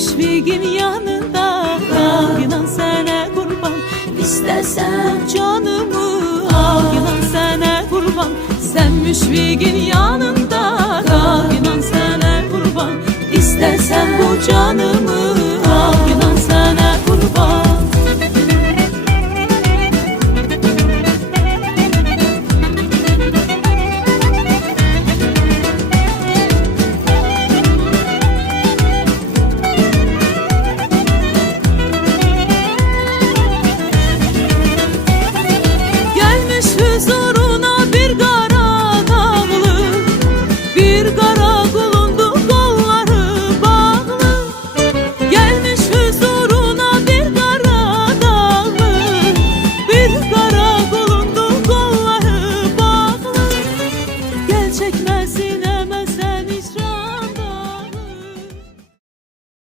müşfiqin yanında, al inan sənə qurban. İstəsən canımı, al inan sənə qurban. Sən müşfiqin yanında, al inan sənə qurban. İstəsən bu canımı, al inan sənə qurban.